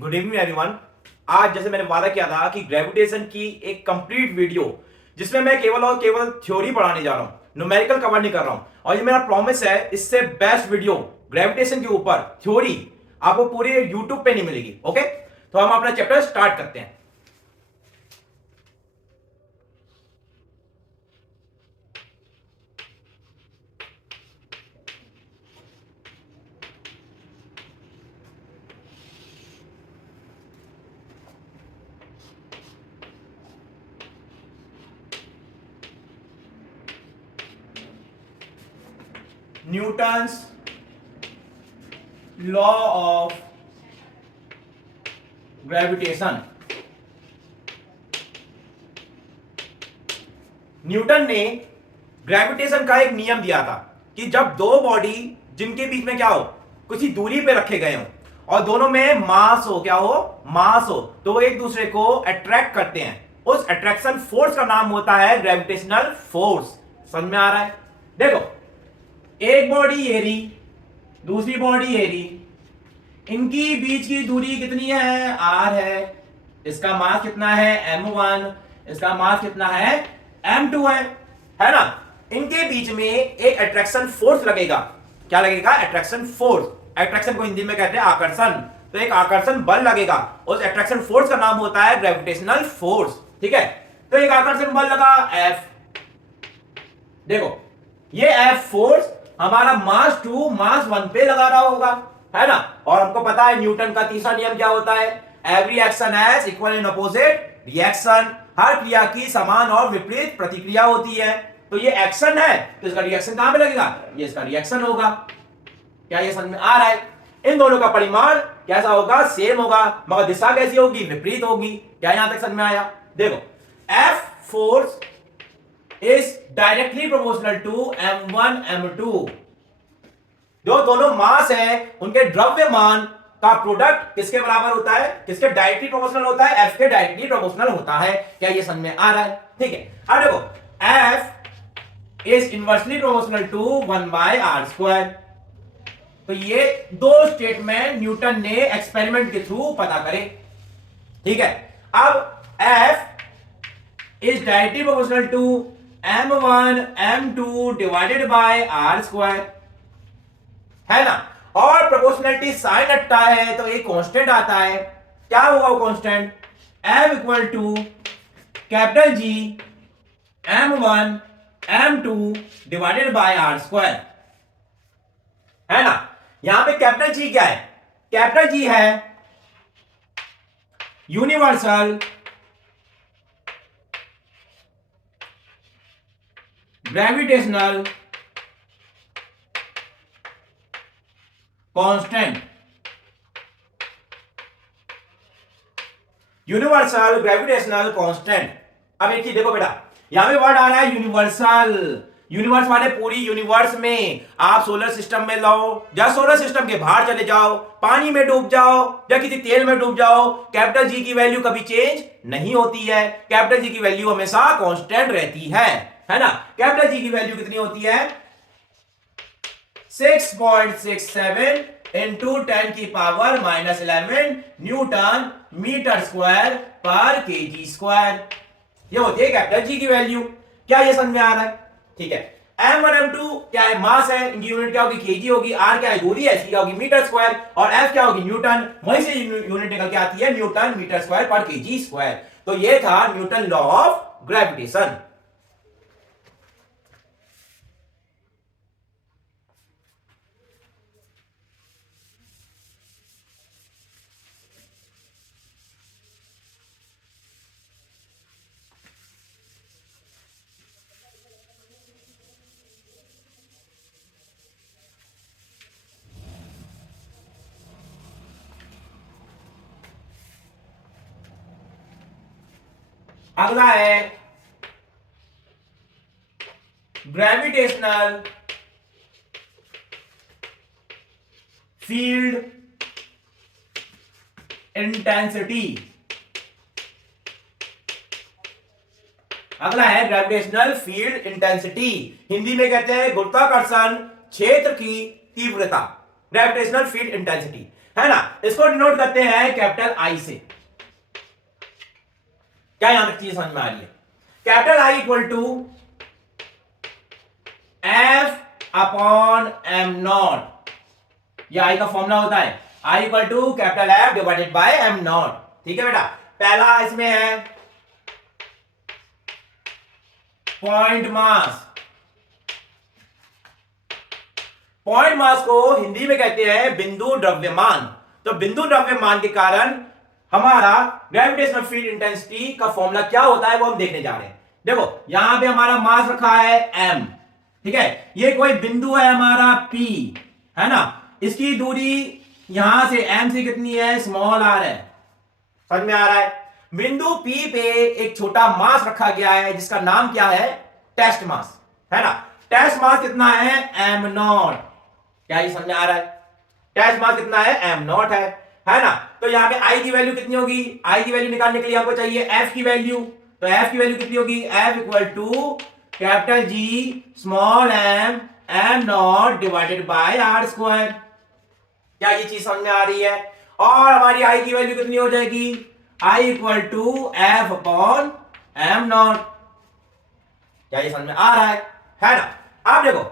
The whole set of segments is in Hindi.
Good evening everyone. आज जैसे मैंने वादा किया था कि ग्रेविटेशन की एक कंप्लीट वीडियो जिसमें मैं केवल और केवल थ्योरी पढ़ाने जा रहा हूं, न्यूमेरिकल कवर नहीं कर रहा हूं। और ये मेरा प्रॉमिस है, इससे बेस्ट वीडियो ग्रेविटेशन के ऊपर थ्योरी आपको पूरे यूट्यूब पे नहीं मिलेगी। ओके, तो हम अपना चैप्टर स्टार्ट करते हैं। Newton's law of gravitation. Newton ने ग्रेविटेशन का एक नियम दिया था कि जब दो बॉडी जिनके बीच में क्या हो, कुछ दूरी पे रखे गए हो और दोनों में मास हो, क्या हो, मास हो, तो वो एक दूसरे को अट्रैक्ट करते हैं। उस अट्रैक्शन फोर्स का नाम होता है ग्रेविटेशनल फोर्स। समझ में आ रहा है? देखो, एक बॉडी ये रही, दूसरी बॉडी ये रही, इनकी बीच की दूरी कितनी है, r है। इसका मास कितना है, m1। इसका मास कितना है, m2 है ना। इनके बीच में एक अट्रैक्शन फोर्स लगेगा। क्या लगेगा? Attraction force. अट्रैक्शन को हिंदी में कहते हैं आकर्षण। तो एक आकर्षण बल लगेगा, उस अट्रैक्शन फोर्स का नाम होता है ग्रेविटेशनल फोर्स। ठीक है, तो एक आकर्षण बल लगा F। देखो, ये F फोर्स हमारा मास 2 मास 1 पे लगा रहा होगा, है ना। और हमको पता है न्यूटन का तीसरा नियम क्या होता है, every action has equal and opposite reaction. हर क्रिया की समान और विपरीत प्रतिक्रिया होती है। तो ये एक्शन है, तो इसका रिएक्शन कहां पे लगेगा, ये इसका रिएक्शन होगा। क्या ये समझ में आ रहा है? इन दोनों का परिमाण कैसा होगा, सेम होगा, मगर दिशा कैसी होगी, विपरीत होगी। क्या यहां तक समझ में आया? देखो, F force is directly proportional to m1 m2। जो दोनों मास है उनके द्रव्यमान का प्रोडक्ट किसके बराबर होता है, किसके डायरेक्टली प्रोपोर्शनल होता है, F के डायरेक्टली प्रोपोर्शनल होता है। क्या ये समझ में आ रहा है? ठीक है, अब देखो, F is inversely proportional to 1/r²। तो ये दो स्टेटमेंट न्यूटन ने एक्सपेरिमेंट के थ्रू पता करे। ठीक है, अब F is directly proportional to m1 m2 divided by r², है ना। और प्रोपोर्शनलिटी साइन हटता है तो एक कांस्टेंट आता है। क्या होगा वो constant? m equal to capital G m1 m2 divided by r², है ना। यहां पे कैपिटल G क्या है? कैपिटल G है universal gravitational constant. Universal gravitational constant. अब एक चीज देखो बेटा, यहां पे वर्ड आ रहा है यूनिवर्सल। यूनिवर्स माने पूरी यूनिवर्स में। आप सोलर सिस्टम में लाओ या सोलर सिस्टम के बाहर चले जाओ, पानी में डूब जाओ या किसी तेल में डूब जाओ, कैपिटल जी की वैल्यू कभी चेंज नहीं होती है। कैपिटल जी की वैल्यू हमेशा कांस्टेंट रहती है ना। कैपिटल जी की वैल्यू कितनी होती है? 6.67 इंटू 10⁻⁻11 न्यूटन मीटर स्क्वायर पर केजी स्क्वायर। ये होती है कैपिटल जी की वैल्यू। क्या ये समझ में आ रहा है? ठीक है, m1 m2 क्या है, मास है, इनकी यूनिट क्या होगी, केजी होगी। r क्या है, दूरी है, इसकी क्या होगी, मीटर स्क्वायर। और f क्या होगी, न्यूटन। वहीं से यूनिट निकल के आती है न्यूटन मीटर स्क्वायर पर केजी स्क्वायर। तो ये था न्यूटन लॉ ऑफ ग्रेविटेशन। अगला है ग्रेविटेशनल फील्ड इंटेंसिटी। अगला है ग्रेविटेशनल फील्ड इंटेंसिटी। हिंदी में कहते हैं गुरुत्वाकर्षण क्षेत्र की तीव्रता। ग्रेविटेशनल फील्ड इंटेंसिटी, है ना। इसको डिनोट करते हैं कैपिटल आई से। क्या यहां तक चीज समझ में आ रही है? Capital I equal to F upon M not, ये आई का फॉर्मूला होता है, I equal to capital F divided by M not. ठीक है बेटा, पहला इसमें है पॉइंट मास। पॉइंट मास को हिंदी में कहते हैं बिंदु द्रव्यमान। तो बिंदु द्रव्यमान के कारण हमारा ग्रेविटेशनल फील्ड इंटेंसिटी का फॉर्मूला क्या होता है वो हम देखने जा रहे हैं। देखो यहां पे हमारा मास रखा है m, ठीक है, ये कोई बिंदु है हमारा p, है ना। इसकी दूरी यहां से m से कितनी है, स्मॉल r है। समझ में आ रहा है? बिंदु p पे एक छोटा मास रखा गया है जिसका नाम क्या है, टेस्ट मास, है ना। टेस्ट मास कितना है, m नॉट। क्या ये समझ में आ रहा है? टेस्ट मास कितना है, m नॉट है ना। तो यहां पे I की वैल्यू कितनी होगी, I की वैल्यू निकालने के लिए हमको चाहिए F की वैल्यू। तो F की वैल्यू कितनी होगी, F equal to capital G small m m not divided by r square. क्या ये चीज समझ में आ रही है? और हमारी I की वैल्यू कितनी हो जाएगी, I equal to F upon m not. क्या ये समझ में आ रहा है ना। अब देखो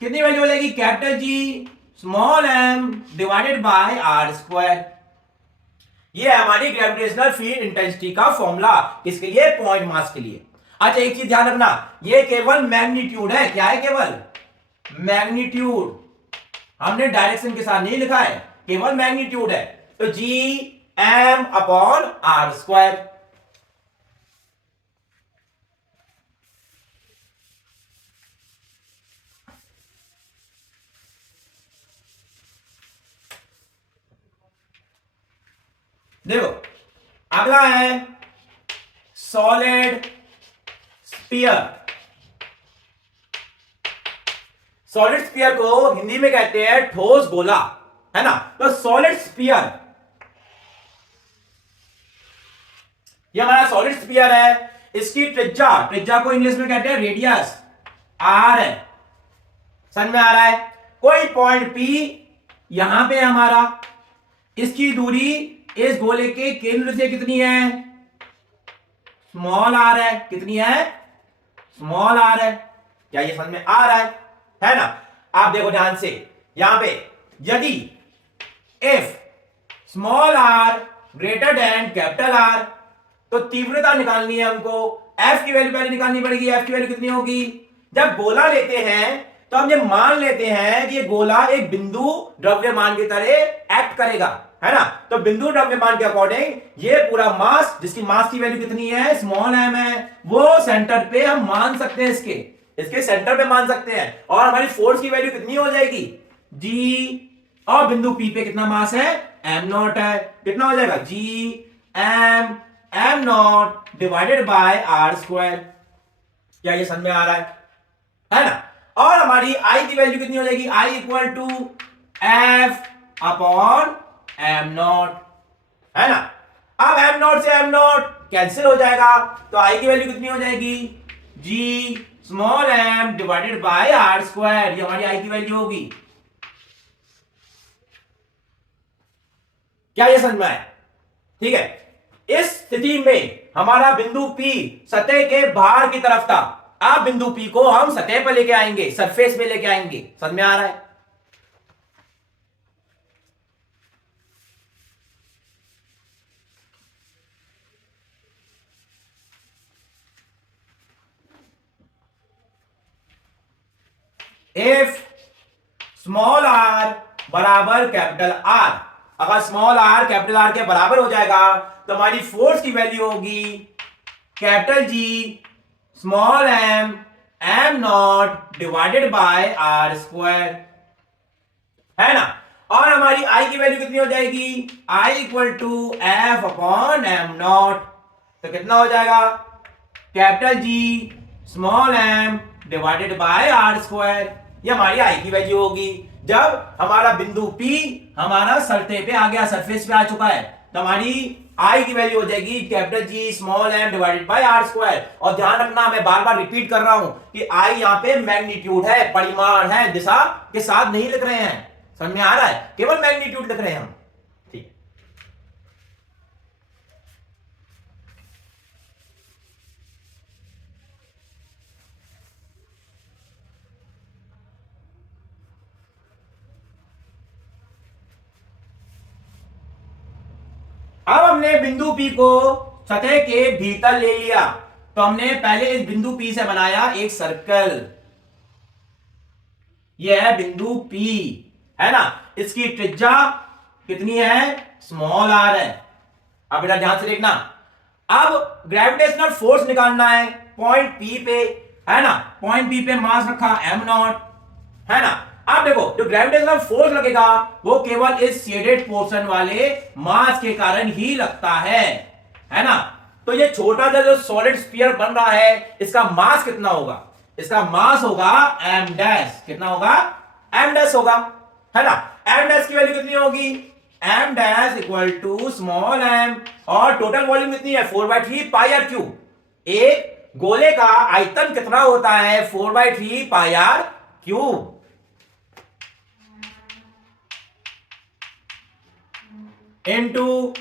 कितनी वैल्यू हो जाएगी, capital G small m divided by r square. ये है हमारी ग्रेविटेशनल फील्ड इंटेंसिटी का फॉर्मूला, किसके लिए, पॉइंट मास के लिए। अच्छा एक चीज ध्यान रखना, ये केवल मैग्नीट्यूड है। क्या है, केवल मैग्नीट्यूड, हमने डायरेक्शन के साथ नहीं लिखा है, केवल मैग्नीट्यूड है। तो G m upon r square. देखो अगला है सॉलिड स्फीयर। सॉलिड स्फीयर को हिंदी में कहते हैं ठोस गोला, है ना। तो सॉलिड स्फीयर, ये हमारा सॉलिड स्फीयर है। इसकी त्रिज्या को इंग्लिश में कहते हैं रेडियस, r है। समझ में आ रहा है? कोई पॉइंट P यहां पे हमारा, इसकी दूरी इस गोले के केंद्र से कितनी है, स्मॉल r है। कितनी है, स्मॉल r है। क्या ये समझ में आ रहा है ना। आप देखो ध्यान से, यहां पे यदि if small r greater than capital R, तो तीव्रता निकालनी है हमको, f की वैल्यू पहले निकालनी पड़ेगी। f की वैल्यू कितनी होगी, जब गोला लेते हैं तो हम ये मान लेते हैं कि ये गोला एक बिंदु द्रव्यमान की तरह एक्ट करेगा, है ना। तो बिंदु द्रव्यमान के अकॉर्डिंग ये पूरा मास, जिसकी मास की वैल्यू कितनी है, स्मॉल m है, वो सेंटर पे हम मान सकते हैं, इसके सेंटर पे मान सकते हैं। और हमारी फोर्स की वैल्यू कितनी हो जाएगी, G, और बिंदु P पे कितना मास है, m नॉट है। कितना हो जाएगा, G m not divided by r square. क्या ये समझ में आ रहा है ना। और हमारी I की वैल्यू कितनी हो जाएगी, I equal to F upon m not, है ना। अब m नॉट से m नॉट कैंसिल हो जाएगा, तो I की वैल्यू कितनी हो जाएगी, G small m divided by r square. ये हमारी I की वैल्यू होगी। क्या ये समझ में आया? ठीक है। इस स्थिति में हमारा बिंदु P सतह के बाहर की तरफ था। अब बिंदु P को हम सतह पर लेके आएंगे, सरफेस पे लेके आएंगे। समझ में आ रहा है? इफ स्मॉल r बराबर कैपिटल R, अगर स्मॉल r कैपिटल R के बराबर हो जाएगा तो हमारी फोर्स की वैल्यू होगी capital G small m not divided by r square, है ना। और हमारी I की वैल्यू कितनी हो जाएगी, I equal to F upon m not. तो कितना हो जाएगा, capital G small m divided by r square. ये हमारी I की वैल्यू होगी। जब हमारा बिंदु P हमारा सतह पे आ गया, सरफेस पे आ चुका है, तो हमारी I की वैल्यू हो जाएगी capital G small m divided by r square. और ध्यान रखना, मैं बार बार रिपीट कर रहा हूं कि I यहां पे मैग्नीट्यूड है, परिमाण है, दिशा के साथ नहीं लिख रहे हैं। समझ में आ रहा है? केवल मैग्नीट्यूड लिख रहे हैं हम। ठीक, अब हमने बिंदु P को सतह के भीतर ले लिया, तो हमने पहले इस बिंदु P से बनाया एक सर्कल। यह है बिंदु P, है ना। इसकी त्रिज्या कितनी है? स्मॉल r है। अब बेटा ध्यान से देखना, अब ग्रेविटेशनल फोर्स निकालना है पॉइंट P पे, है ना। पॉइंट P पे मास रखा m0, है ना। अब देखो जो ग्रेविटेशनल फोर्स लगेगा वो केवल इस शेडेड पोर्शन वाले मास के कारण ही लगता है ना। तो ये छोटा सा जो सॉलिड स्फीयर बन रहा है, इसका मास कितना होगा? इसका मास होगा m डैश। कितना होगा? m डैश होगा, है ना। m डैश की वैल्यू कितनी होगी? m dash equal to small m, और टोटल वॉल्यूम कितनी है? 4/3 पाई आर क्यूब। एक गोले का आयतन कितना होता है? 4/3 pi R cube. Into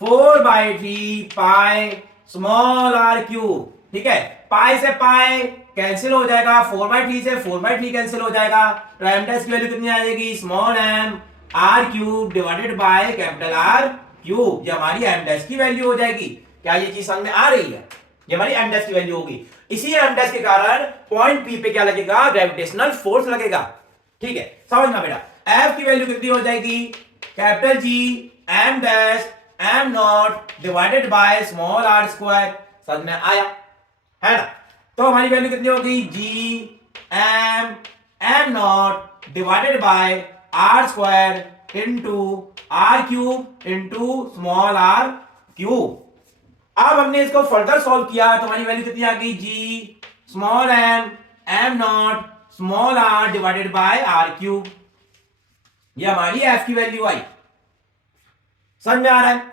4/3 pi small are cube. ठीक है, पाई से पाई कैंसिल हो जाएगा, 4/3 से 4/3 कैंसिल हो जाएगा, तो एम डैश की वैल्यू कितनी आ जाएगी? Small M r cube divided by capital R cube. ये हमारी एम डैश की वैल्यू हो जाएगी। क्या ये चीज समझ में आ रही है? ये हमारी एम डैश की वैल्यू होगी। इसी एम डैश के कारण पॉइंट पी पे क्या लगेगा? ग्रेविटेशनल फोर्स लगेगा। ठीक है, समझना बेटा। एफ की वैल्यू कितनी हो जाएगी? Capital G m dash m not divided by small are square. समझ में आया, है ना। तो हमारी वैल्यू कितनी होगी? G m M not divided by are square into r cube into small are cube. अब हमने इसको फर्दर सॉल्व किया तो हमारी वैल्यू कितनी आ गई? G small M M not small R divided by are cube. ये हमारी एफ की वैल्यू आई। समझ में आ रहा है?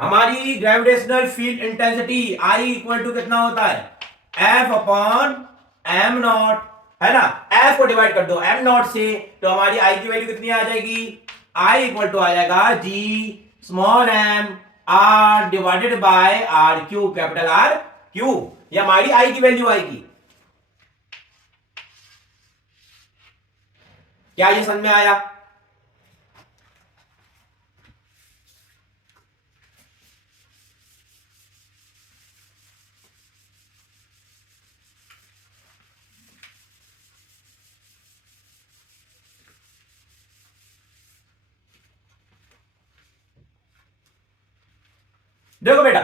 हमारी gravitational field intensity I equal to कितना होता है? एफ अपॉन एम नॉट, है ना। एफ को डिवाइड कर दो एम नॉट से, तो हमारी आई की वैल्यू कितनी आ जाएगी? आई इक्वल टू आ जाएगा G small M R divided by are cube, capital R cube. ये हमारी आई की वैल्यू आएगी। क्या ये समझ में आया? देखो बेटा,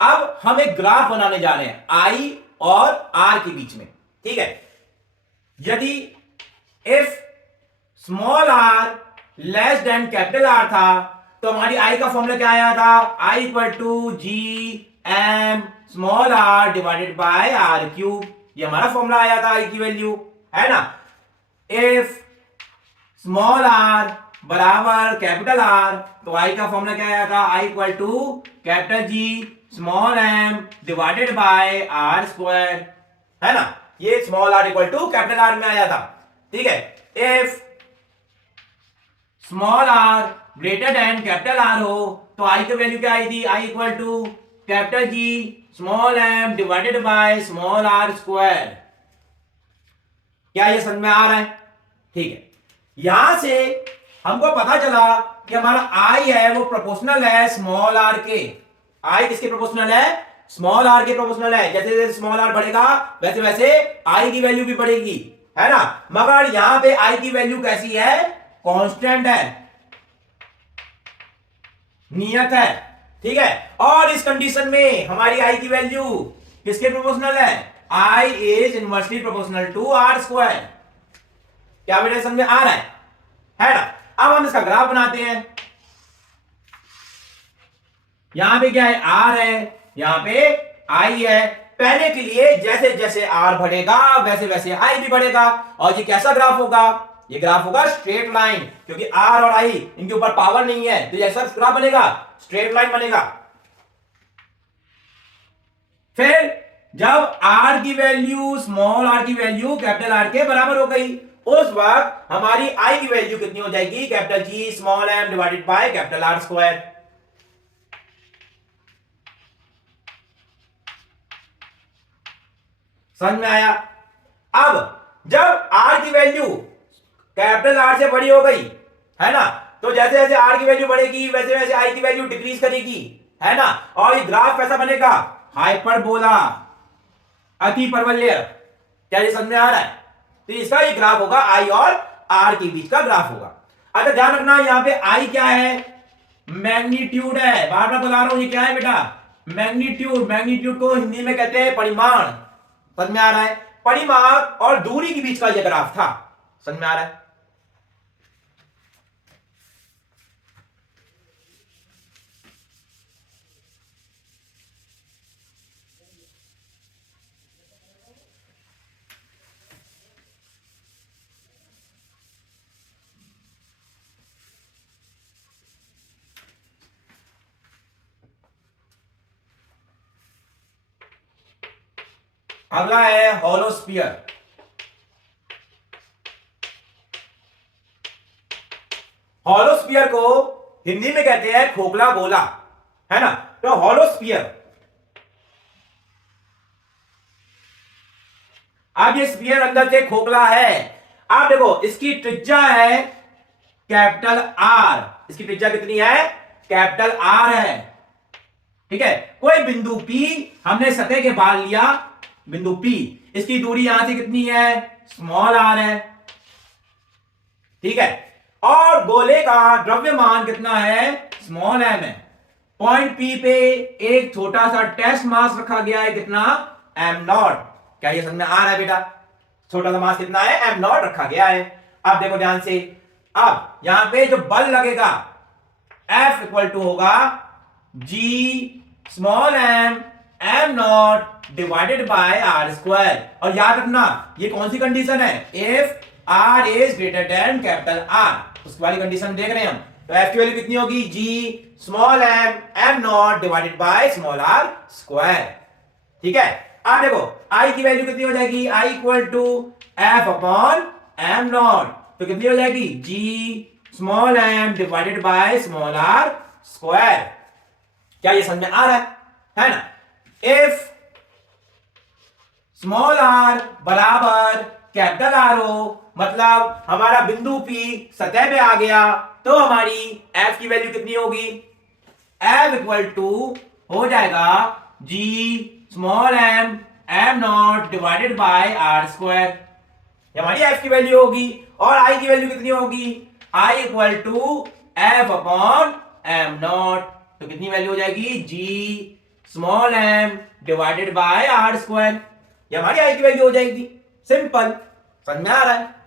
अब हम एक ग्राफ बनाने जा रहे हैं आई और आर के बीच में। ठीक है, यदि if small are less than capital R था तो हमारी आई का फॉर्मूला क्या आया था? I equal to G M small R divided by are cube. ये हमारा फॉर्मूला आया था आई की वैल्यू, है ना। इफ स्मॉल आर बराबर कैपिटल आर, तो आई का फॉर्मूला क्या आया था? I equal to capital G small M divided by are square, है ना। ये small are equal to capital R में आया था। ठीक है, if small R greater than capital R हो तो आई की वैल्यू क्या आई थी? I equal to capital G small M divided by small are square. क्या ये समझ में आ रहा है? ठीक है, यहां से हमको पता चला कि हमारा आई है वो प्रोपोर्शनल है स्मॉल आर के। आई किसके प्रोपोर्शनल है? स्मॉल आर के प्रोपोर्शनल है। जैसे जैसे स्मॉल आर बढ़ेगा वैसे वैसे आई की वैल्यू भी बढ़ेगी, है ना। मगर यहां पे आई की वैल्यू कैसी है? कांस्टेंट है, नियत है। ठीक है, और इस कंडीशन में हमारी आई की वैल्यू किसके प्रोपोर्शनल है? I is inversely proportional to R square. क्या बेटा समझ में आ रहा है ना। अब हम इसका ग्राफ बनाते हैं। यहां पे क्या है? आर है, यहां पे आई है। पहले के लिए जैसे जैसे आर बढ़ेगा वैसे वैसे आई भी बढ़ेगा। और ये कैसा ग्राफ होगा? ये ग्राफ होगा स्ट्रेट लाइन, क्योंकि आर और आई इनके ऊपर पावर नहीं है, तो ऐसा ग्राफ बनेगा स्ट्रेट लाइन बनेगा। फिर जब आर की वैल्यू, स्मॉल आर की वैल्यू कैपिटल आर के बराबर हो गई, उस वक्त हमारी आई की वैल्यू कितनी हो जाएगी, capital G small M divided by capital R square. समझ में आया? अब जब आर की वैल्यू कैपिटल आर से बड़ी हो गई है ना, तो जैसे जैसे आर की वैल्यू बढ़ेगी वैसे वैसे आई की वैल्यू डिक्रीज करेगी, है ना। और ये ग्राफ कैसा बनेगा, हाइपरबोला, अति परवलय। क्या ये समझ में आ रहा है? तो इसका ये ग्राफ होगा, आई और आर के बीच का ग्राफ होगा। अच्छा ध्यान रखना, यहां पे आई क्या है, मैग्नीट्यूड है। बार बार बता रहा हूं, ये क्या है बेटा, मैग्नीट्यूड। मैग्नीट्यूड को हिंदी में कहते हैं परिमाण। समझ में आ रहा है? परिमाण और दूरी के बीच का यह ग्राफ था। समझ में आ रहा है? अगला है होलोस्फीयर। होलोस्फीयर को हिंदी में कहते हैं खोखला गोला, है ना। तो होलोस्फीयर, अब ये स्फीयर अंदर से खोखला है। आप देखो इसकी त्रिज्या है कैपिटल आर, इसकी त्रिज्या कितनी है, कैपिटल आर है। ठीक है, कोई बिंदु P हमने सतह के बाहर लिया, बिंदु P, इसकी दूरी यहां से कितनी है, स्मॉल आर है। ठीक है, और गोले का द्रव्यमान कितना है, स्मॉल एम है। पॉइंट P पे एक छोटा सा टेस्ट मास रखा गया है, कितना, एम नॉट। क्या ये समझ में आ रहा है बेटा, छोटा सा मास कितना है, एम नॉट रखा गया है। अब देखो ध्यान से, अब यहां पे जो बल लगेगा F इक्वल टू होगा G small M M not divided by are square. और याद रखना ये कौन सी कंडीशन है, if r is greater than capital R, उसकी वाली कंडीशन देख रहे हैं हम। तो एफ की वैल्यू कितनी होगी, G small M M not divided by small are square. ठीक है, अब देखो आई की वैल्यू कितनी हो जाएगी, I equal to F upon M not, तो कितनी हो जाएगी, G small M divided by small are square. क्या ये समझ में आ रहा है ना। इफ स्मॉल आर बराबर कैपिटल आर हो, मतलब हमारा बिंदु P सतह पे आ गया, तो हमारी F की वैल्यू कितनी होगी, F इक्वल टू हो जाएगा G small M M not divided by are square. हमारी F की वैल्यू होगी। और I की वैल्यू कितनी होगी, I equal to F upon M not, तो कितनी वैल्यू हो जाएगी, G small M divided by are square. ये हमारी आई की वैल्यू हो जाएगी। सिंपल, समझ में आ रहा है।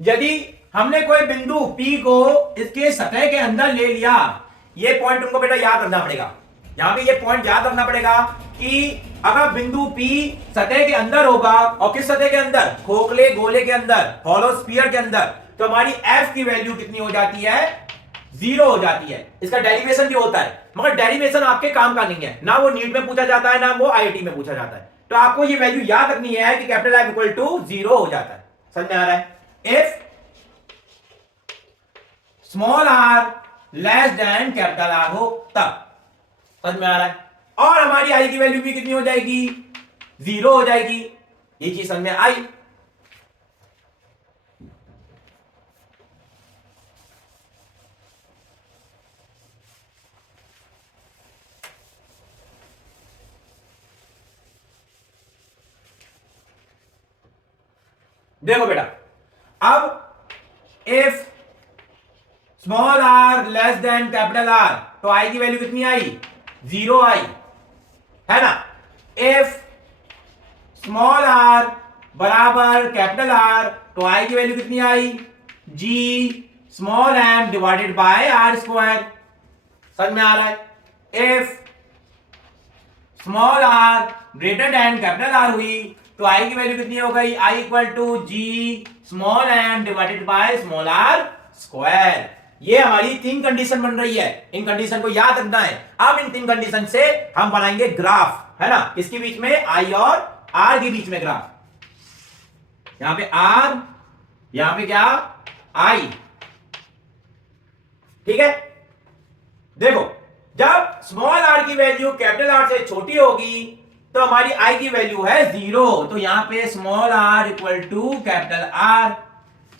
यदि हमने कोई बिंदु P को इसके सतह के अंदर ले लिया, ये पॉइंट तुमको बेटा याद रखना पड़ेगा। यहां पे ये पॉइंट याद रखना पड़ेगा कि अगर बिंदु P सतह के अंदर होगा, और किस सतह के अंदर, खोखले गोले के अंदर, होलोस्फीयर के अंदर, तो हमारी F की वैल्यू कितनी हो जाती है, 0 हो जाती है। इसका डेरिवेशन भी होता है, मगर डेरिवेशन आपके काम का नहीं है, ना वो नीट में पूछा जाता है ना वो IIT में पूछा जाता है। तो आपको ये वैल्यू याद रखनी है कि कैपिटल F इक्वल टू 0 हो जाता है। समझ में आ रहा है। If small are less than capital R हो तब। समझ में आ रहा है। और हमारी आई की वैल्यू भी कितनी हो जाएगी, 0 हो जाएगी। ये चीज समझ में आई। देखो बेटा, अब if small are less than capital R, तो आई की वैल्यू कितनी आई, 0 आई, है ना। इफ स्मॉल आर बराबर कैपिटल आर, तो आई की वैल्यू कितनी आई, G small M divided by are square. समझ में आ रहा है। If small R greater than capital R हुई तो आई की वैल्यू कितनी हो गई, I equal to G small M divided by small are square. ये हमारी तीन कंडीशन बन रही है, इन कंडीशन को याद रखना है। अब इन तीन कंडीशन से हम बनाएंगे ग्राफ, है ना, किसके बीच में, आई और आर के बीच में ग्राफ। यहां पे आर, यहां पे क्या, आई। ठीक है, देखो जब स्मॉल आर की वैल्यू कैपिटल आर से छोटी होगी तो हमारी आई की वैल्यू है 0, तो यहां पे small are equal to capital R,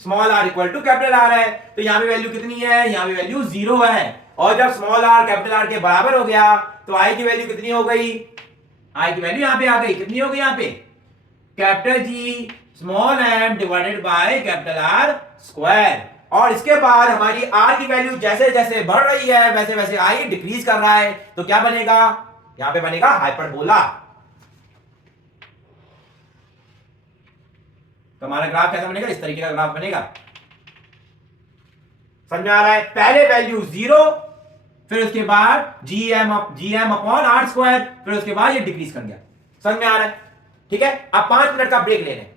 small are equal to capital R है, तो यहां पे वैल्यू कितनी है, यहां पे वैल्यू 0 है। और जब स्मॉल आर कैपिटल आर के बराबर हो गया तो आई की वैल्यू कितनी हो गई, आई की वैल्यू यहां पे आ गई, कितनी हो गई यहां पे, capital G small M divided by capital R square. और इसके बाद हमारी आर की वैल्यू जैसे जैसे बढ़ रही है वैसे वैसे आई डिक्रीज कर रहा है, तो क्या बनेगा, यहां पे बनेगा हाइपरबोला। तो हमारा ग्राफ कैसा बनेगा, इस तरीके का ग्राफ बनेगा। समझ में आ रहा है। पहले वैल्यू 0, फिर उसके बाद G m upon r square, फिर उसके बाद ये डिक्रीज कर गया। समझ में आ रहा है। ठीक है, अब 5 मिनट का ब्रेक ले लें।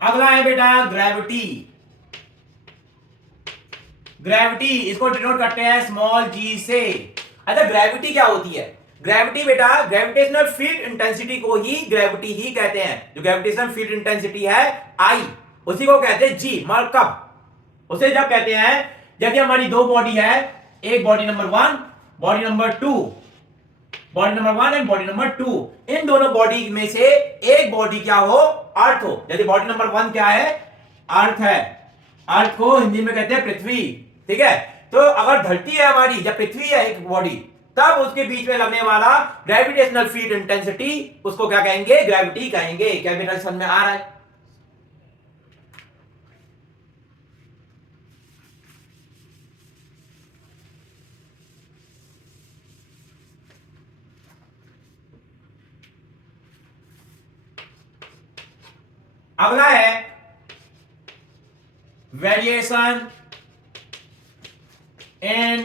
अगला है बेटा ग्रेविटी। ग्रेविटी इसको डिनोट करते हैं स्मॉल जी से। अच्छा, ग्रेविटी क्या होती है, ग्रेविटी बेटा ग्रेविटेशनल फील्ड इंटेंसिटी को ही ग्रेविटी ही कहते हैं। जो ग्रेविटेशनल फील्ड इंटेंसिटी है आई, उसी को कहते हैं जी। मगर कब, उसे जब कहते हैं जब हमारी दो बॉडी है, एक body number 1, body number 2, body number 1 and body number 2, इन दोनों बॉडी में से एक बॉडी क्या हो, अर्थ हो। यदि बॉडी नंबर 1 क्या है, अर्थ है, अर्थ को हिंदी में कहते हैं पृथ्वी। ठीक है, तो अगर धरती है हमारी या पृथ्वी है एक बॉडी, तब उसके बीच में लगने वाला ग्रेविटेशनल फील्ड इंटेंसिटी, उसको क्या कहेंगे, ग्रेविटी कहेंगे। क्या मेरा समझ में आ रहा है। अगला है variation in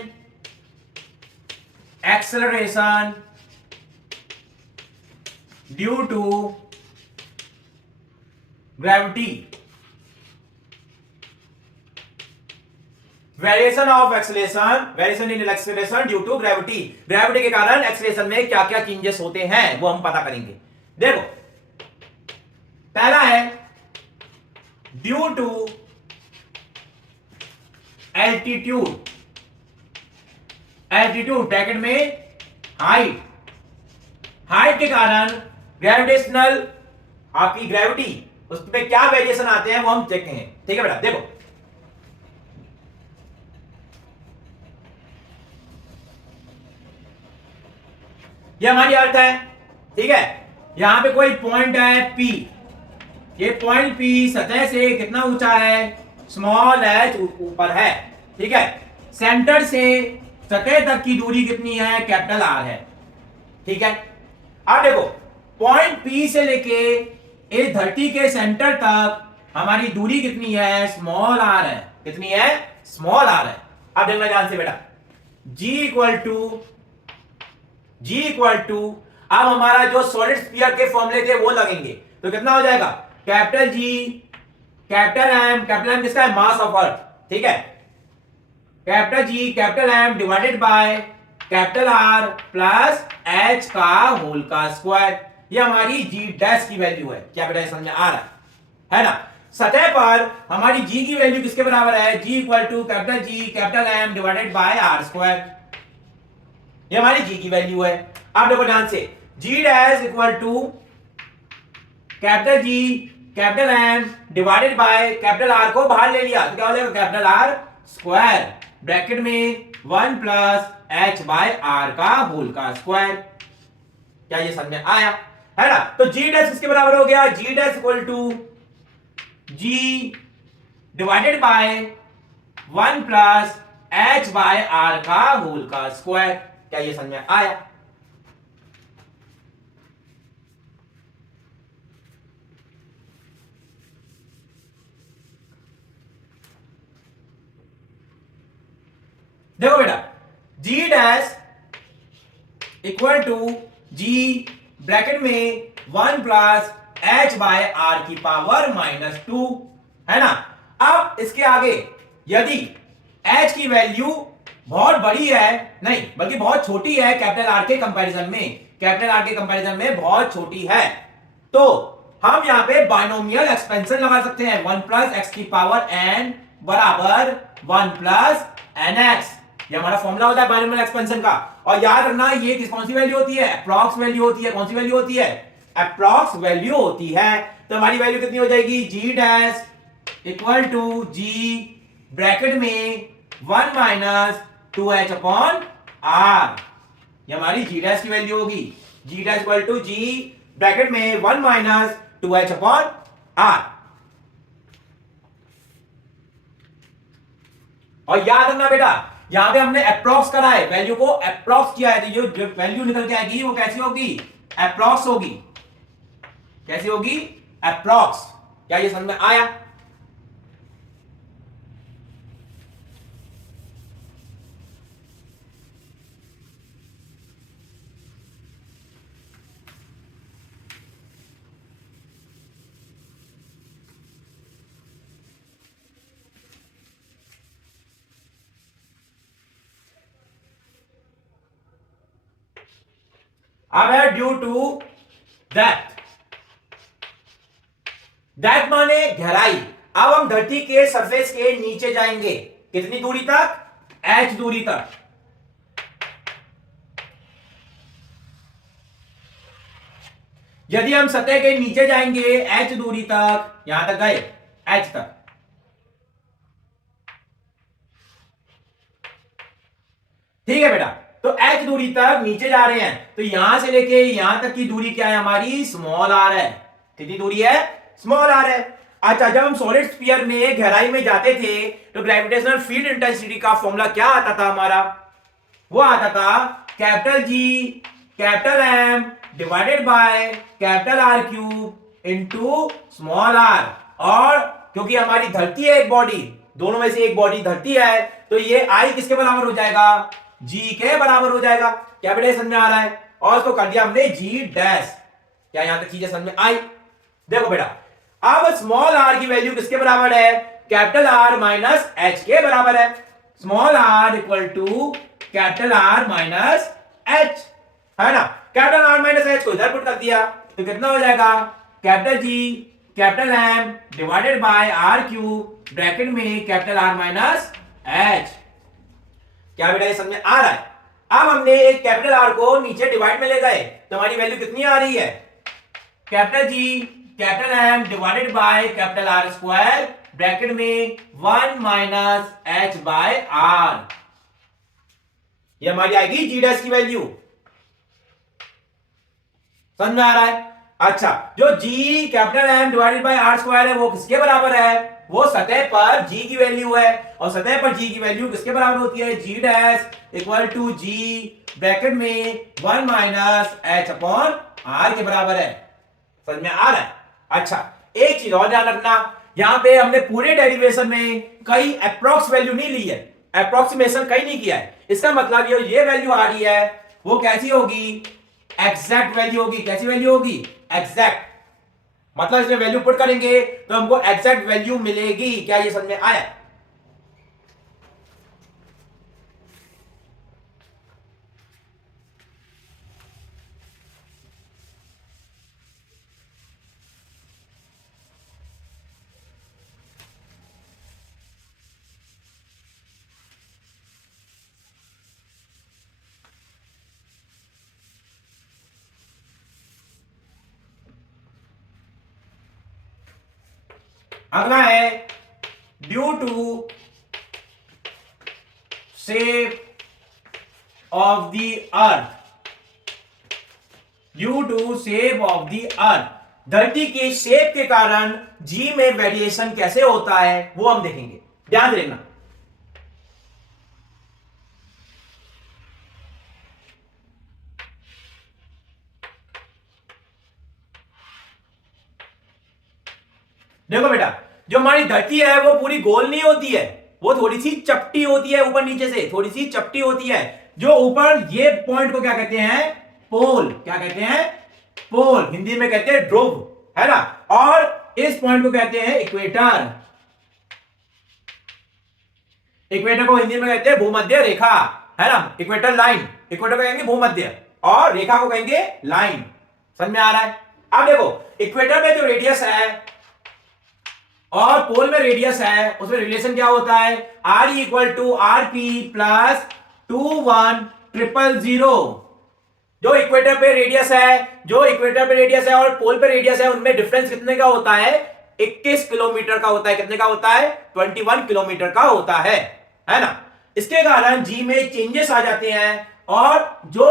acceleration due to gravity. Variation of acceleration, variation in acceleration due to gravity. Gravity के कारण एक्सेलरेशन में क्या क्या चेंजेस होते हैं वो हम पता करेंगे। देखो, पहला है due to altitude, altitude bracket में हाइट, हाइट के कारण ग्रेविटेशनल आपकी ग्रेविटी, उसमें क्या वेरिएशन आते हैं वो हम देखते हैं। ठीक है बेटा, देखो ये हमारी अर्थ है। ठीक है, यहां पे कोई पॉइंट है P, ये पॉइंट P सतह से कितना ऊंचा है, स्मॉल h ऊपर है। ठीक है, सेंटर से सतह तक की दूरी कितनी है, कैपिटल R है। ठीक है, अब देखो पॉइंट P से लेके इस धरती के सेंटर तक हमारी दूरी कितनी है, स्मॉल r है। कितनी है, स्मॉल r है। अब देखना ध्यान से बेटा, G इक्वल टू अब हमारा जो सॉलिड स्फीयर के फॉर्मूले थे वो लगेंगे, तो कितना हो जाएगा, कैपिटल G कैपिटल M किसका है, मास ऑफ अर्थ। ठीक है, capital G capital M divided by capital are plus H का होल का स्क्वायर। ये हमारी जी डैश की वैल्यू है। क्या बेटा समझ में आ रहा है ना? सतह पर हमारी जी की वैल्यू किसके बराबर है? G equal to capital G capital M divided by are square. ये हमारी जी की वैल्यू है। अब देखो ध्यान से, G dash equal to capital G capital M divided by capital R को बाहर ले लिया तो क्या हो जाएगा? कैपिटल आर स्क्वायर ब्रैकेट में 1 प्लस एच बाय आर का होल का स्क्वायर। क्या ये समझ में आया? है ना? तो जी डैश इसके बराबर हो गया, G dash equal to G divided by 1 plus H by R का होल का स्क्वायर। क्या ये समझ में आया? देखो बेटा, G dash equal to G bracket में 1 प्लस एच बाय आर की पावर -2 है ना? अब इसके आगे यदि एच की वैल्यू बहुत बड़ी है, नहीं बल्कि बहुत छोटी है कैपिटल आर के कंपैरिजन में, कैपिटल आर के कंपैरिजन में बहुत छोटी है, तो हम यहां पे बाइनोमियल एक्सपेंशन लगा सकते हैं। 1 प्लस एक्स की पावर एन बराबर 1 प्लस एन एक्स। ये हमारा फॉर्मूला होता है बाइनोमियल एक्सपेंशन का। और याद रखना ये कौन सी वैल्यू होती है? अप्रॉक्स वैल्यू होती है। कौन सी वैल्यू होती है? अप्रॉक्स वैल्यू होती है। तो हमारी वैल्यू कितनी हो जाएगी? G dash equal to G bracket में 1 माइनस 2h अपॉन आर। ये हमारी जी डैश की वैल्यू होगी। G dash equal to G bracket में 1 माइनस 2h अपॉन आर। और याद रखना बेटा, यहां पे हमने अप्रॉक्स करा है, वैल्यू को अप्रॉक्स किया है, तो जो वैल्यू निकल के आएगी वो कैसी होगी? अप्रॉक्स होगी। कैसी होगी? अप्रॉक्स। क्या ये समझ में आया? अब है ड्यू टू डेप्थ। डेप्थ माने गहराई। अब हम धरती के सरफेस के नीचे जाएंगे। कितनी दूरी तक? h दूरी तक। यदि हम सतह के नीचे जाएंगे h दूरी तक, यहां तक गए h तक, ठीक है बेटा, तो h दूरी तक नीचे जा रहे हैं, तो यहां से लेके यहां तक की दूरी क्या है हमारी? स्मॉल आर है। कितनी दूरी है? स्मॉल आर है। अच्छा, जब हम सॉलिड स्फीयर में गहराई में जाते थे तो ग्रेविटेशनल फील्ड इंटेंसिटी का फॉर्मूला क्या आता था हमारा? वो आता था capital G capital M divided by capital R cube into small r. और क्योंकि हमारी धरती है एक बॉडी, दोनों में से एक बॉडी धरती है, तो ये आई किसके बराबर हो जाएगा? जी के बराबर हो जाएगा। क्या बेटा समझ में आ रहा है? और उसको कर दिया हमने जी डैश। क्या यहां तक चीजें समझ में आई? देखो बेटा, अब स्मॉल आर की वैल्यू किसके बराबर है? कैपिटल आर माइनस एच के बराबर है। Small are equal to capital R minus H, है ना? कैपिटल आर माइनस एच को इधर पुट कर दिया तो कितना हो जाएगा? Capital G capital M divided by are cube bracket में कैपिटल आर माइनस एच। क्या बेटा ये समझ में आ रहा है? अब हमने एक कैपिटल आर को नीचे डिवाइड में ले गए तो हमारी वैल्यू कितनी आ रही है? Capital G capital M divided by capital R square bracket में 1 माइनस एच बाय आर। ये हमारी आएगी जी डैश की वैल्यू। समझ में आ रहा है? अच्छा, जो G capital M divided by are square है वो किसके बराबर है? वो सतह पर जी की वैल्यू है। और सतह पर जी की वैल्यू किसके बराबर होती है? G dash equal to G bracket में 1 माइनस एच अपॉन आर के बराबर है। समझ में आ रहा है? अच्छा, एक चीज और ध्यान रखना, यहां पे हमने पूरे डेरिवेशन में कई अप्रॉक्स वैल्यू नहीं ली है, अप्रोक्सीमेशन कहीं नहीं किया है। इसका मतलब ये वैल्यू आ रही है वो कैसी होगी? एग्जैक्ट वैल्यू होगी। कैसी वैल्यू होगी? एग्जैक्ट। मतलब इसमें वैल्यू पुट करेंगे तो हमको एग्जैक्ट वैल्यू मिलेगी। क्या ये समझ में आया? अगला है due to shape of the earth, due to shape of the earth, धरती के शेप के कारण जी में वेरिएशन कैसे होता है वो हम देखेंगे, ध्यान देना। देखो बेटा, जो हमारी धरती है वो पूरी गोल नहीं होती है, वो थोड़ी सी चपटी होती है, ऊपर नीचे से थोड़ी सी चपटी होती है। जो ऊपर ये पॉइंट को क्या कहते हैं, पोल, क्या कहते हैं, पोल, हिंदी में कहते हैं ध्रुव, है ना। और इस पॉइंट को कहते हैं इक्वेटर, इक्वेटर को हिंदी में कहते हैं भूमध्य रेखा, है ना, इक्वेटर लाइन, इक्वेटर को कहेंगे भूमध्य और रेखा को कहेंगे लाइन। समझ में आ रहा है। अब देखो, इक्वेटर में जो रेडियस है और पोल में रेडियस है, उसमें रिलेशन क्या होता है, r equal to r p plus 2100। जो इक्वेटर पे रेडियस है, जो इक्वेटर पे रेडियस है और पोल पे रेडियस है, उनमें डिफरेंस कितने का होता है, 21 किलोमीटर का होता है। कितने का होता है, 21 किलोमीटर का होता है ना। इसके कारण जी में चेंजेस आ जाते हैं और जो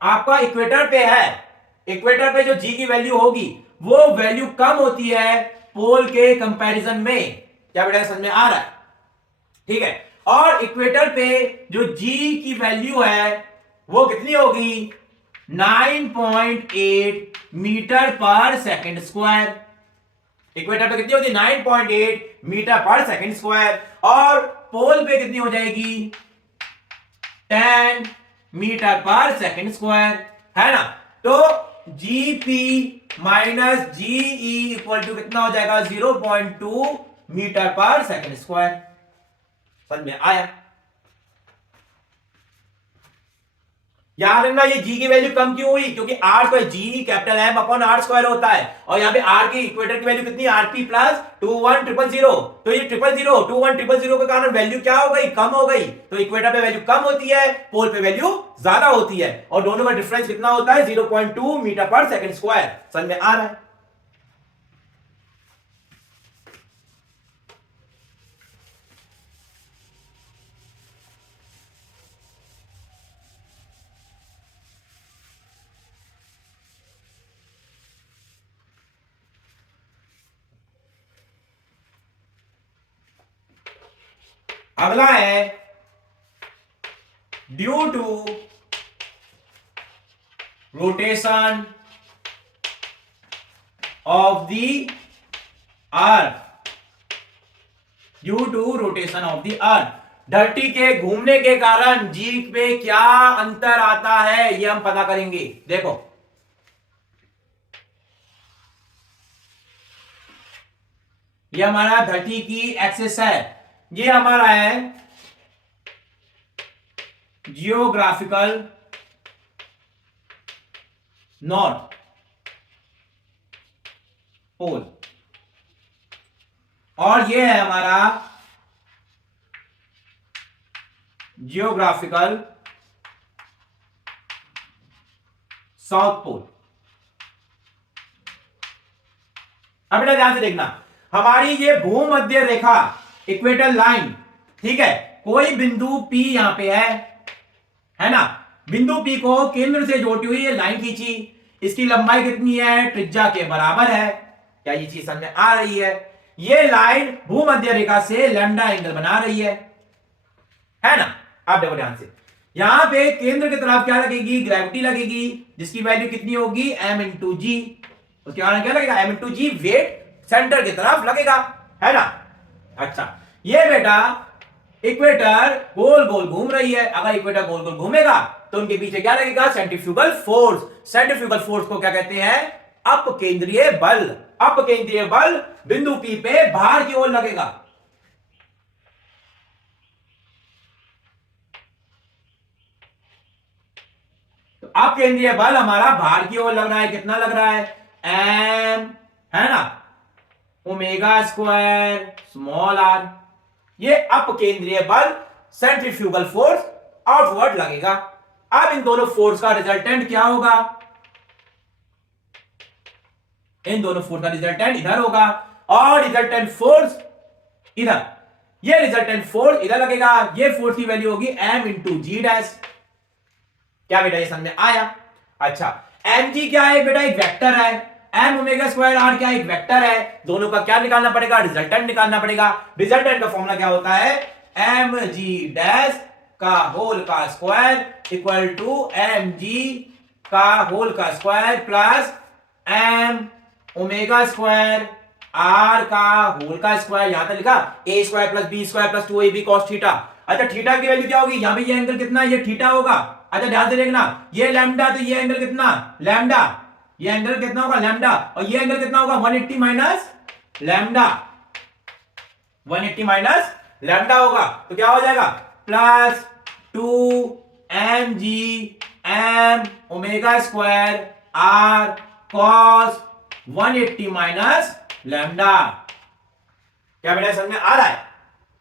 आपका इक्वेटर पे है, इक्वेटर पे जो जी की वैल्यू होगी वो वैल्यू कम होती है पोल के कंपैरिजन में। क्या बेटा समझ में आ रहा है, ठीक है। और इक्वेटर पे जो जी की वैल्यू है वो कितनी होगी, 9.8 मीटर पर सेकंड स्क्वायर। इक्वेटर पे कितनी होती है, 9.8 मीटर पर सेकंड स्क्वायर, और पोल पे कितनी हो जाएगी, 10 मीटर पर सेकंड स्क्वायर, है ना। तो G P minus G E equal to कितना हो जाएगा, 0.2 मीटर पर सेकंड स्क्वायर। समझ में आया। याद रखना ये जी की वैल्यू कम क्यों हुई, क्योंकि r square, G capital M upon r square होता है, और यहां पे आर की इक्वेटर की वैल्यू कितनी, आरपी प्लस 21000। तो ये 21000 के कारण वैल्यू क्या हो गई, कम हो गई। तो इक्वेटर पे वैल्यू कम होती है, पोल पे वैल्यू ज्यादा होती है, और दोनों का डिफरेंस कितना होता है, 0.2 मीटर पर सेकंड स्क्वायर। समझ में आ रहा है। अगला है due to rotation of the earth, due to rotation of the earth, धरती के घूमने के कारण जी पे क्या अंतर आता है ये हम पता करेंगे। देखो, ये हमारा धरती की एक्सिस है, ये हमारा है जियोग्राफिकल नॉर्थ पोल, और ये है हमारा जियोग्राफिकल साउथ पोल। अब बेटा ध्यान से देखना, हमारी ये भूमध्य रेखा, इक्वेटर लाइन, ठीक है, कोई बिंदु P यहां पे है ना। बिंदु P को केंद्र से जोड़ती हुई ये लाइन खींची, इसकी लंबाई कितनी है, त्रिज्या के बराबर है। क्या ये चीज समझ में आ रही है। ये लाइन भूमध्य रेखा से लैम्डा एंगल बना रही है ना। आप देखो ध्यान से, यहां पे केंद्र की तरफ क्या लगेगी, ग्रेविटी लगेगी, जिसकी वैल्यू कितनी होगी, m इंटू जी। उसके कारण क्या लगेगा, m इंटू जी, वेट सेंटर की तरफ लगेगा, है ना। अच्छा, ये बेटा इक्वेटर गोल गोल घूम रही है, अगर इक्वेटर गोल गोल घूमेगा तो उनके पीछे क्या लगेगा, सेंट्रीफ्यूगल फोर्स। सेंट्रीफ्यूगल फोर्स को क्या कहते हैं, अप केंद्रीय बल। अप केंद्रीय बल बिंदु P पे बाहर की ओर लगेगा। तो अप केंद्रीय बल हमारा बाहर की ओर लग रहा है, कितना लग रहा है, m, है ना, ओमेगा स्क्वायर स्मॉल r। ये अप केंद्रीय बल सेंट्रीफ्यूगल फोर्स आउटवर्ड लगेगा। अब इन दोनों फोर्स का रिजल्टेंट क्या होगा, इन दोनों फोर्स का रिजल्टेंट इधर होगा, और रिजल्टेंट फोर्स इधर, ये रिजल्टेंट फोर्स इधर लगेगा, ये फोर्स की वैल्यू होगी m इंटू जी डैश। क्या बेटा ये समझ में आया? अच्छा, एम जी क्या है बेटा? एक वेक्टर है। एम ओमेगा स्क्वायर आर क्या? एक वेक्टर है। दोनों का क्या निकालना पड़ेगा? रिजल्टेंट निकालना पड़ेगा। रिजल्टेंट का फॉर्मूला क्या होता है? एम जी डैश का होल का square equal to M G का होल का square plus M omega square R का होल का स्क्वायर। यहां तक लिखा A square plus B square plus 2ab cos theta. अच्छा, थीटा की वैल्यू क्या होगी? यहां पे ये एंगल कितना? ये थीटा होगा। अच्छा, ध्यान से देखना, ये लैम्डा, तो ये एंगल कितना? लैम्डा। ये एंगल कितना होगा? लैम्डा। और ये एंगल कितना होगा? 180 माइनस लैम्डा। 180 माइनस लैम्डा होगा, तो क्या हो जाएगा? Plus 2mg m omega square r cos 180 minus lambda. क्या बेटा समझ में आ रहा है?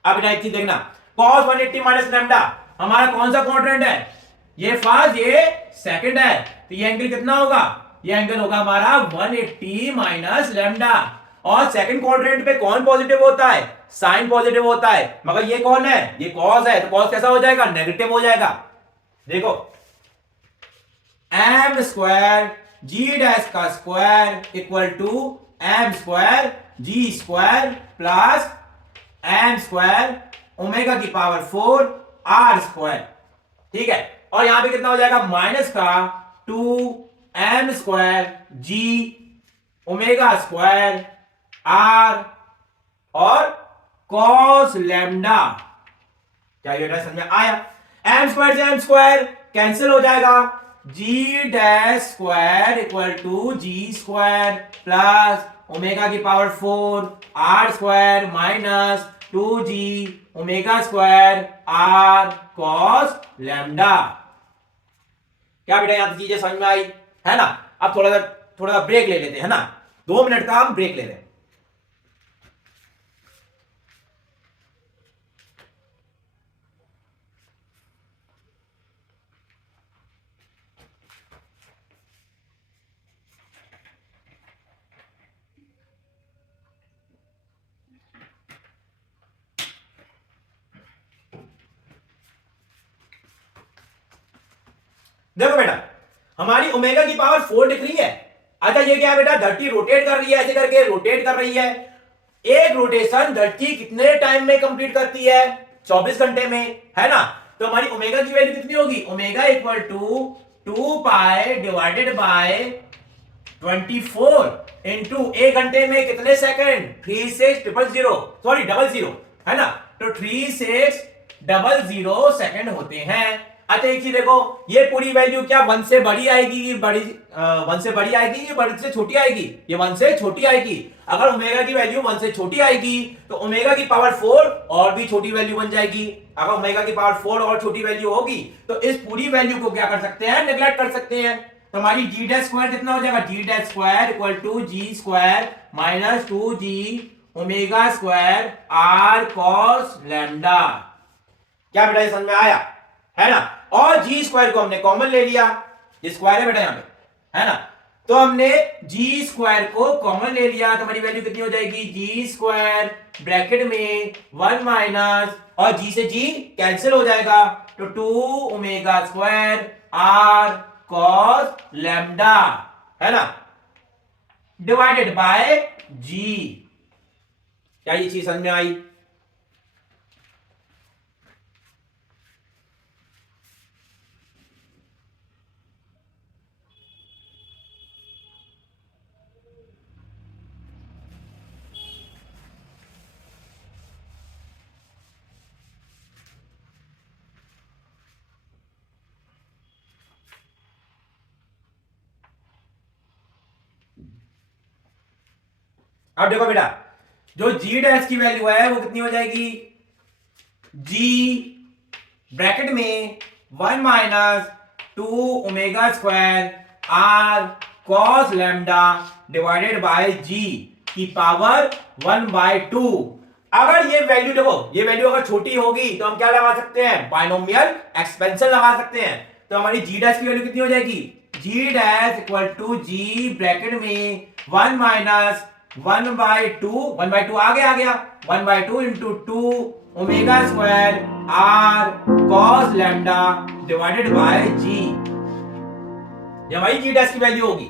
अब बेटा एक चीज देखना, cos 180 माइनस लैम्डा हमारा कौन सा क्वाड्रेंट है? ये फर्स्ट, ये सेकंड है। तो ये एंगल कितना होगा? ये एंगल होगा हमारा 180 माइनस लैम्डा। और सेकंड क्वाड्रेंट पे कौन पॉजिटिव होता है? साइन पॉजिटिव होता है। मगर ये कौन है? ये कॉस है। तो कॉस कैसा हो जाएगा? नेगेटिव हो जाएगा। देखो, एम स्क्वायर जी डैश का square equal to m square g square plus m square omega की पावर 4 आर स्क्वायर। ठीक है, और यहां पे कितना हो जाएगा? माइनस का 2m square G omega square R और कॉस लैम्डा। क्या ये समझ में आया? एम स्क्वायर से एम स्क्वायर कैंसिल हो जाएगा। G dash square equal to G square plus omega की power 4 are square minus 2g omega square are cos lambda. क्या बेटा यहां चीजें समझ में आई है ना? अब थोड़ा सा ब्रेक ले लेते हैं ना, 2 मिनट का हम ब्रेक ले लें। देखो बेटा, हमारी ओमेगा की पावर 4 दिख रही है। अच्छा, ये क्या है बेटा? धरती रोटेट कर रही है, ऐसे करके रोटेट कर रही है। एक रोटेशन धरती कितने टाइम में कंप्लीट करती है? 24 घंटे में, है ना? तो हमारी ओमेगा की वैल्यू कितनी होगी? Omega equal to 2 pi divided by 24 into एक घंटे में कितने सेकंड? 3600 सॉरी डबल जीरो, है ना? तो 3600 सेकंड होते हैं। अच्छा, एक चीज देखो, ये पूरी वैल्यू क्या 1 से बड़ी आएगी कि 1 से बड़ी आएगी कि 1 से छोटी आएगी? ये 1 से छोटी आएगी। अगर ओमेगा की वैल्यू 1 से छोटी आएगी तो ओमेगा की पावर 4 और भी छोटी वैल्यू बन जाएगी। अगर ओमेगा की पावर 4 और छोटी वैल्यू होगी तो इस पूरी वैल्यू को क्या कर सकते हैं? नेग्लेक्ट कर सकते हैं। तो हमारी जी डैश स्क्वायर कितना हो जाएगा? G dash square equal to G square minus 2g omega square are cos lambda. क्या बेटा ये समझ में आया? है ना? और जी स्क्वायर को हमने कॉमन ले लिया, ये स्क्वायर है बेटा यहां पे, है ना? तो हमने जी स्क्वायर को कॉमन ले लिया, तो हमारी वैल्यू कितनी हो जाएगी? जी स्क्वायर ब्रैकेट में 1 माइनस और जी से जी कैंसिल हो जाएगा, तो 2 omega square are cos lambda, है ना, डिवाइडेड बाय जी। क्या ये चीज समझ में आई? अब देखो बेटा, जो जी डैश की वैल्यू है वो कितनी हो जाएगी? जी ब्रैकेट में 1 minus 2 omega square are cos lambda divided by G की पावर 1/2। अगर ये वैल्यू देखो, ये वैल्यू अगर छोटी होगी तो हम क्या लगा सकते हैं? बाइनोमियल एक्सपेंशन लगा सकते हैं। तो हमारी जी डैश की वैल्यू कितनी हो जाएगी? G dash equal to G bracket में 1 माइनस 1/2 आ गया 1/2 into 2 omega square are cos lambda divided by G. ये हमारी जी डैश की वैल्यू होगी।